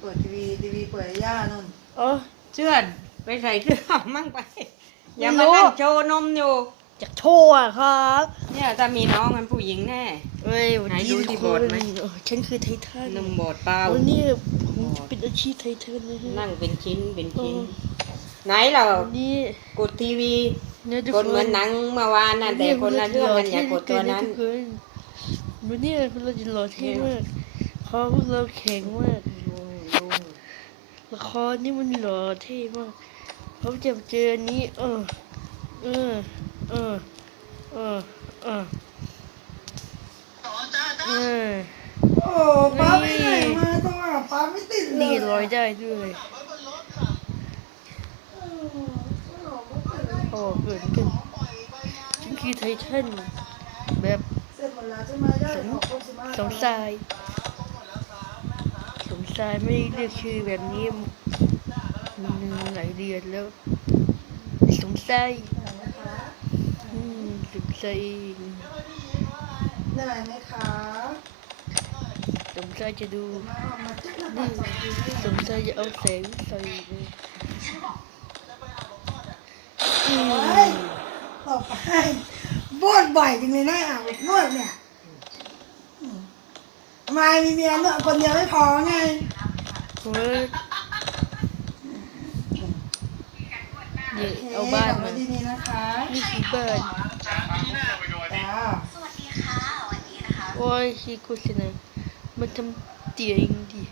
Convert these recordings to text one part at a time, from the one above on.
เปิดทีวีทีวีเปิดให้ย่านุ่นโอ้เชื่อนไปใส่เครื่องมั่งไป อย่ามานั่งโชว์นมอยู่จะโชว์อะครับเนี่ยถ้ามีน้องมันผู้หญิงแน่เอ้ยวันไหนนี้ดูทุที่กโบคสถ์นไหมโอ้ฉันคือไททันนมบดเปล่า วันนี้ผมจะเป็นอาชีพไททันนะฮะ นั่งเป็นชิ้นเป็นชิ้น เออ ไหนเราวันนี้กดทีวีเนี่ยทุกกดเหมือนหนังเมื่อวานน่ะแต่คนละเรื่องกันอย่ากดตัวนั้นทุกคนวันนี้เราจะหล่อเท่มากเพราะพวกเราแข็งมาก ละครนี่มันหล่อเท่มากเขาจะเจออันนี้ เออ เออ เออ เออ เออเออโอ้ป้าไปไหนมาจังหวะป้าไม่ติดเลยนี่ลอยได้ด้วยโอ้เกินกันฉันคือไททันแบบเสร็จหมดแล้วใช่ไหมย่าขอบคุณสิมากสงสาย สงสายไม่เลือกชื่อแบบนี้มันหลายเดือนแล้วสงสัยสงสัยเหนื่อยไหมคะสงสัยจะดูสงสัยจะเอาแสงใส่ต่อไปบวดบ่อยจังเลยนะอะนวดเนี่ย ไมมีเมียนวดคนเดียวไม่พอไงเฮ้ยนี่เอาบ้านขัมาไว้ดีๆนะคะนี่คือบ้านจ้าโอ้ยชีโฆษณามันทำเตียงดิ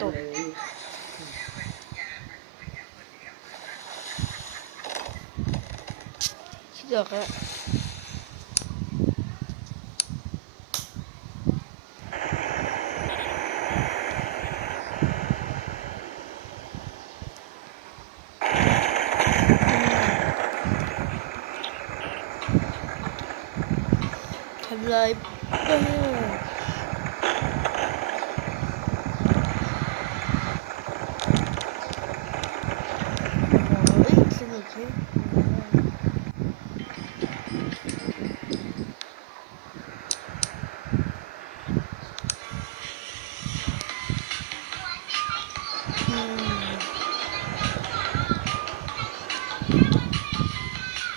ตก คิ ดอกแล้วทำลายบ้านโ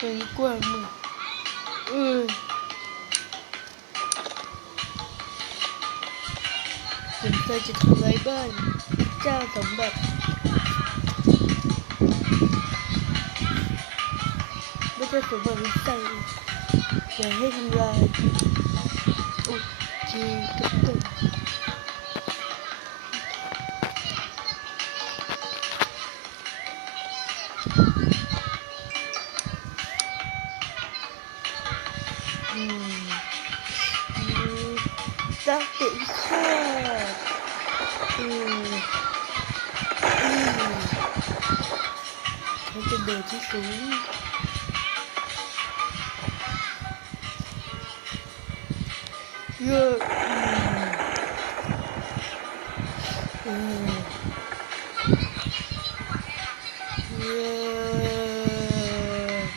ตรงนี้กว้างมากเออสนใจจะทำลายบ้านเจ้าสมบัติไม่ใช่สมบัติวิจัยอย่าให้ทำลายโอเคกับกันอืมอืมรักเด็กค่ะอืมอืมเขาจะเดิน ที่สูงเยอะอืมอืมเยอะ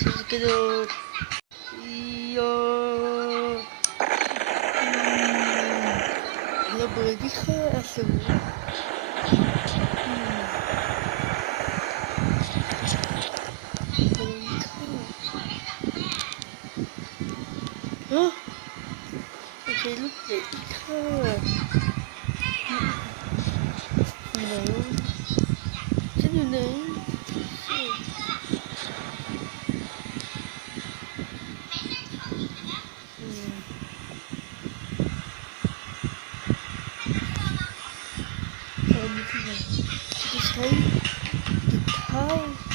ฉั มระเบิดที่ฆ่าอสูรอืมระเบิดที่ฆ่าฮะไม่ใช่ลูกเด็กที่ฆ่าอยู่ไหนฉันอยู่ไหนอืม ตอนนี้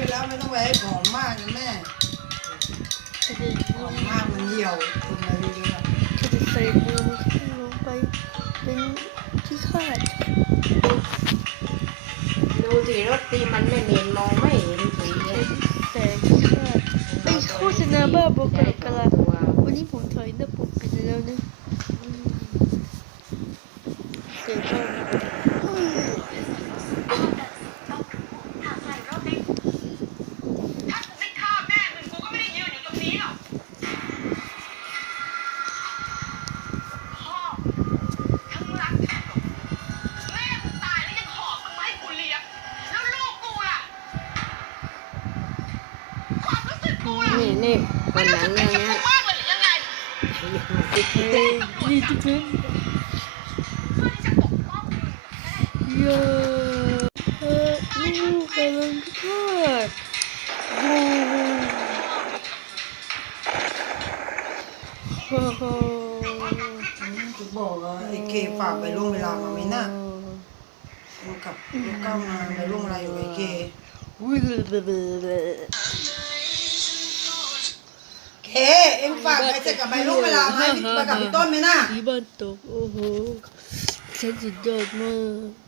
อายุเยอะแล้วไม่ต้องไว้ให้ผอมมากนะแม่จะได้ผอมมากมันเหี่ยวคนอายุเยอะจะได้ใส่มือมันขึ้นลงไปในเป็นที่คาดดูสิรถตีมันไม่เห็นมองไม่เห็นสีเลยแต่ที่คาดไอโฆษณาบ้าบอกระกะลาวันนี้ผมถอยหน้าปกไปแล้วนะเสียบ้างไคไม่นหนังสึกอเป็ย่านงกับเงี้ยกูมากเลยหรือยังไงเฮ้ยนี่ทุกคนเพื่อที่จะปกป้องมึงเยอะเออลูกกำลังคลอดบูโอ้โหจะบอกว่าไอ้เคฝากไปล่วงเวลามาไหมน่ะมันกับลูกก้ามาไปล่วงเวลาอยู่ไอ้เคอุ้ย เลยเลยเลยเคเอ็งฝากไอ้เจ๊กับใบล่วงเวลามาให้พี่ไปกับพี่ต้นไหมน่ะสีบ้านตกโอ้โหฉันสุดยอดมาก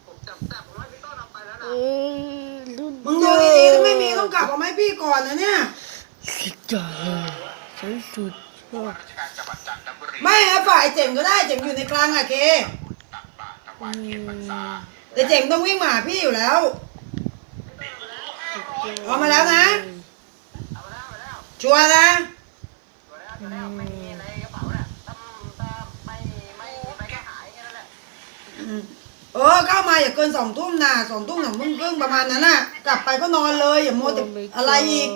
เออรุ่นมึงดูดีๆถ้าไม่มีต้องกลับเอาไหมาให้พี่ก่อนนะเนี่ยสุดยอดเลยฉันสุดยอดไม่อะฝ่ายเจ๋งก็ได้เจ๋งอยู่ในกลางอะเคอืมแต่เจ๋งต้องวิ่งมาหาพี่อยู่แล้วเอามาแล้วนะชัวร์นะ เออเข้า มาอย่าเกินสองทุ่มนะสองทุ่มหนึ่งมึงครึ่งประมาณนั้นน่ะ กลับไปก็นอนเลยอย่ามัวแต่อะไรอีก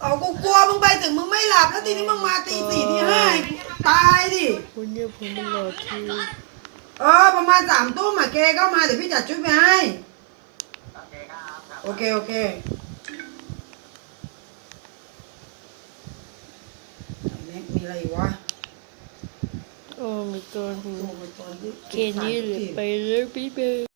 เอากูกลัวมึงไปถึงมึงไม่หลับแล้วทีนี้มึงมาตีสี่ตีห้าอีกตายดิวันนี้ผมไม่รอทีเออประมาณสามทุ่มอะเกเข้ามาเดี๋ยวพี่จัดชุดไปให้โอเคโอเคแม็กมีอะไรอีกวะ โอ้ my god โอ้โหตอ